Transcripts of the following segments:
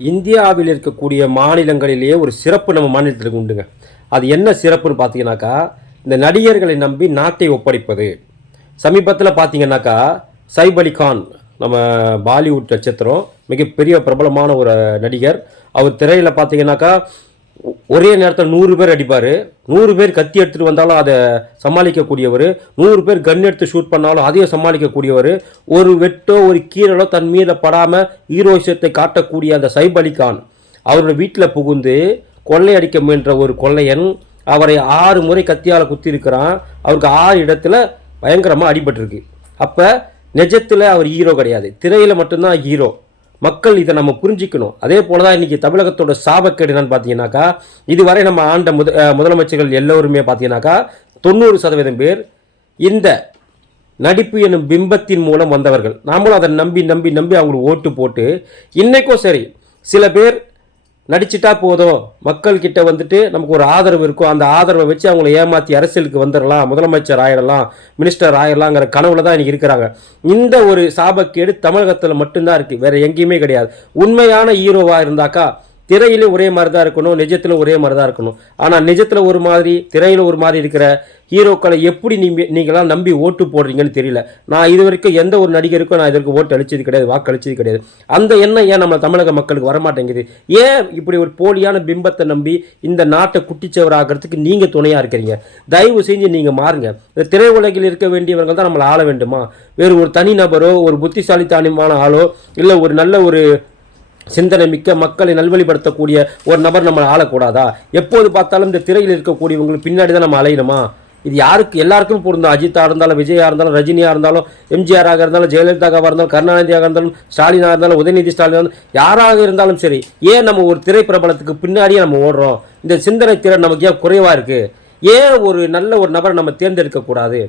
இந்தியாவில் இருக்கக்கூடிய மாநிலங்களிலேயே ஒரு சிறப்பு நம்ம மாநிலத்திற்கு உண்டுங்க. அது என்ன சிறப்புன்னு பார்த்தீங்கன்னாக்கா இந்த நடிகர்களை நம்பி நாட்டை ஒப்படைப்பது. சமீபத்தில் பார்த்தீங்கன்னாக்கா சைப் அலி கான் நம்ம பாலிவுட் நட்சத்திரம் மிகப்பெரிய பிரபலமான ஒரு நடிகர். அவர் திரையில் பார்த்தீங்கன்னாக்கா ஒரே நேரத்தில் நூறு பேர் அடிப்பார். நூறு பேர் கத்தி எடுத்துகிட்டு வந்தாலும் அதை சமாளிக்கக்கூடியவர். நூறு பேர் கன் எடுத்து ஷூட் பண்ணாலும் அதையும் சமாளிக்கக்கூடியவர். ஒரு வெட்டோ ஒரு கீரலோ தன் மீத படாமல் ஹீரோயிசத்தை காட்டக்கூடிய அந்த சைப் அலிகான் அவரோட வீட்டில் புகுந்து கொள்ளையடிக்க முயன்ற ஒரு கொள்ளையன் அவரை ஆறு முறை கத்தியால் குத்தி இருக்கிறான். அவருக்கு ஆறு இடத்துல பயங்கரமாக அடிபட்டிருக்கு. அப்போ நிஜத்தில் அவர் ஹீரோ கிடையாது. திரையில் மட்டும்தான் ஹீரோ மக்கள் இதை நம்ம புரிஞ்சிக்கணும். அதே போல தான் இன்றைக்கி தமிழகத்தோட சாபக்கேடு என்னன்னு பார்த்தீங்கன்னாக்கா இதுவரை நம்ம ஆண்ட முத முதலமைச்சர்கள் எல்லோருமே பார்த்தீங்கன்னாக்கா தொண்ணூறு சதவீதம் பேர் இந்த நடிப்பு எனும் பிம்பத்தின் மூலம் வந்தவர்கள். நாமளும் அதை நம்பி நம்பி நம்பி அவங்களுக்கு ஓட்டு போட்டு இன்றைக்கும் சரி சில பேர் நடிச்சிட்டா போதும். மக்கள்கிட்ட வந்துட்டு நமக்கு ஒரு ஆதரவு இருக்கும். அந்த ஆதரவை வச்சு அவங்கள ஏமாற்றி அரசியலுக்கு வந்துடலாம் முதலமைச்சர் ஆயிடலாம் மினிஸ்டர் ஆயிடலாங்கிற கனவுல தான் இன்னைக்கு இருக்கிறாங்க. இந்த ஒரு சாபக்கேடு தமிழகத்தில் மட்டும்தான் இருக்குது வேறு எங்கேயுமே கிடையாது. உண்மையான ஹீரோவாக இருந்தாக்கா திரையில ஒரே மாதிரி தான் இருக்கணும் நிஜத்தில் ஒரே மாதிரி தான் இருக்கணும். ஆனால் நிஜத்தில் ஒரு மாதிரி திரையில் ஒரு மாதிரி இருக்கிற ஹீரோக்களை எப்படி நீங்கள் நீங்களாம் நம்பி ஓட்டு போடுறீங்கன்னு தெரியல. நான் இது வரைக்கும் எந்த ஒரு நடிகருக்கும் நான் இதற்கு ஓட்டு அளிச்சது கிடையாது வாக்கு அழிச்சது கிடையாது. அந்த எண்ணம் ஏன் நம்ம தமிழக மக்களுக்கு வரமாட்டேங்குது? ஏன் இப்படி ஒரு போலியான பிம்பத்தை நம்பி இந்த நாட்டை குட்டிச்சவராகிறதுக்கு நீங்கள் துணையாக இருக்கிறீங்க? தயவு செஞ்சு நீங்கள் மாறுங்க. இந்த திரையுலகில் இருக்க வேண்டியவர்கள் தான் நம்மளை ஆள வேண்டுமா? வேறு ஒரு தனி நபரோ ஒரு புத்திசாலித்தனமான ஆளோ இல்லை ஒரு நல்ல ஒரு சிந்தனை மிக்க மக்களை நல்வழிப்படுத்தக்கூடிய ஒரு நபர் நம்ம ஆளக்கூடாதா? எப்போது பார்த்தாலும் இந்த திரையில் இருக்கக்கூடியவங்களுக்கு பின்னாடி தான் நம்ம அலையணுமா? இது யாருக்கு எல்லாருக்கும் பொருந்தும். அஜித்தா இருந்தாலும் விஜயா இருந்தாலும் ரஜினியாக இருந்தாலும் எம்ஜிஆராக இருந்தாலும் ஜெயலலிதாவாக இருந்தாலும் கருணாநிதியாக இருந்தாலும் ஸ்டாலினாக இருந்தாலும் உதயநிதி ஸ்டாலின் இருந்தாலும் யாராக இருந்தாலும் சரி ஏன் நம்ம ஒரு திரை பிரபலத்துக்கு பின்னாடியே நம்ம ஓடுறோம்? இந்த சிந்தனை திறன் நமக்கு ஏன் குறைவாக இருக்குது ஏன் ஒரு நல்ல ஒரு நபரை நம்ம தேர்ந்தெடுக்கக்கூடாது?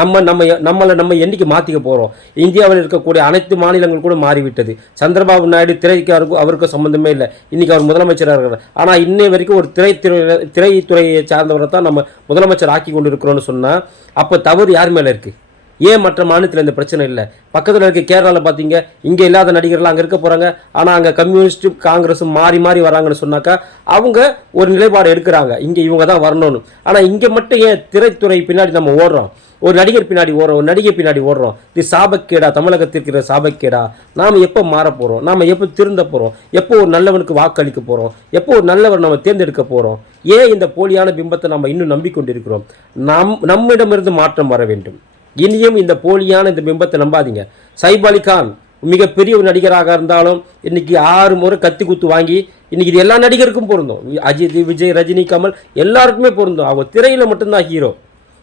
நம்ம நம்ம நம்மளை நம்ம என்றைக்கு மாற்றிக்க போகிறோம் இந்தியாவில் இருக்கக்கூடிய அனைத்து மாநிலங்கள் கூட மாறிவிட்டது. சந்திரபாபு நாயுடு திரைக்கு அவருக்கு அவருக்கும் சம்மந்தமே இல்லை. இன்னைக்கு அவர் முதலமைச்சராக இருக்கிறார் ஆனால் இன்னை வரைக்கும் ஒரு திரைத்துறை திரைத்துறையை சார்ந்தவரை தான் நம்ம முதலமைச்சர் ஆக்கி கொண்டு இருக்கிறோன்னு சொன்னால் அப்போ தவறு யார் மேலே இருக்குது ஏன் மற்ற மாநிலத்தில் இந்த பிரச்சனை இல்லை? பக்கத்தில் இருக்க கேரளாவில் பார்த்தீங்க இங்கே இல்லாத நடிகர்லாம் அங்கே இருக்க போகிறாங்க ஆனால் அங்கே கம்யூனிஸ்ட்டும் காங்கிரஸும் மாறி மாறி வராங்கன்னு சொன்னாக்கா அவங்க ஒரு நிலைப்பாடு எடுக்கிறாங்க. இங்கே இவங்க தான் வரணும்னு. ஆனால் இங்கே மட்டும் ஏன் திரைத்துறை பின்னாடி நம்ம ஓடுறோம்? ஒரு நடிகர் பின்னாடி ஓடுறோம் ஒரு நடிகை பின்னாடி ஓடுறோம். இது சாபக்கேடா தமிழகத்தில் இருக்கிற சாபக்கேடா. நாம் எப்போ மாற போகிறோம் நாம் எப்போ திருந்த போகிறோம் எப்போ ஒரு நல்லவனுக்கு வாக்களிக்க போகிறோம் எப்போ ஒரு நல்லவர் நம்ம தேர்ந்தெடுக்க போகிறோம் ஏன் இந்த போலியான பிம்பத்தை நம்ம இன்னும் நம்பிக்கொண்டிருக்கிறோம்? நம் நம்மிடமிருந்து மாற்றம் வர வேண்டும். இனியும் இந்த போலியான இந்த பிம்பத்தை நம்பாதீங்க. சைப் அலி கான் மிகப்பெரிய ஒரு நடிகராக இருந்தாலும் இன்னைக்கு ஆறு முறை கத்தி குத்து வாங்கி இன்னைக்கு இது எல்லா நடிகருக்கும் பொருந்தும். அஜித் விஜய் ரஜினி கமல் எல்லாருக்குமே பொருந்தும். அவங்க திரையில் மட்டும்தான் ஹீரோ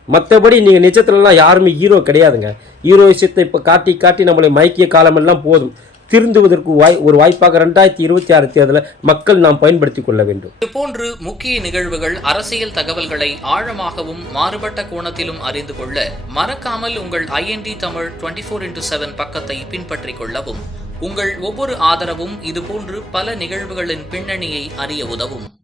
மற்றபடி நீங்கள் நிஜத்துலலாம் யாருமே ஹீரோ கிடையாதுங்க. ஹீரோ விஷயத்தை இப்போ காட்டி காட்டி நம்மளை மயக்கிய காலமெல்லாம் போதும். திருந்துவதற்கு வாய் ஒரு வாய்ப்பாக ரெண்டாயிரத்தி இருபத்தி ஆறு தேர்தலை மக்கள் நாம் பயன்படுத்திக் கொள்ள வேண்டும். இதுபோன்று முக்கிய நிகழ்வுகள் அரசியல் தகவல்களை ஆழமாகவும் மாறுபட்ட கோணத்திலும் அறிந்து கொள்ள மறக்காமல் உங்கள் IND Tamil twenty four into seven பக்கத்தை பின்பற்றிக் கொள்ளவும். உங்கள் ஒவ்வொரு ஆதரவும் இதுபோன்று பல நிகழ்வுகளின் பின்னணியை அறிய உதவும்.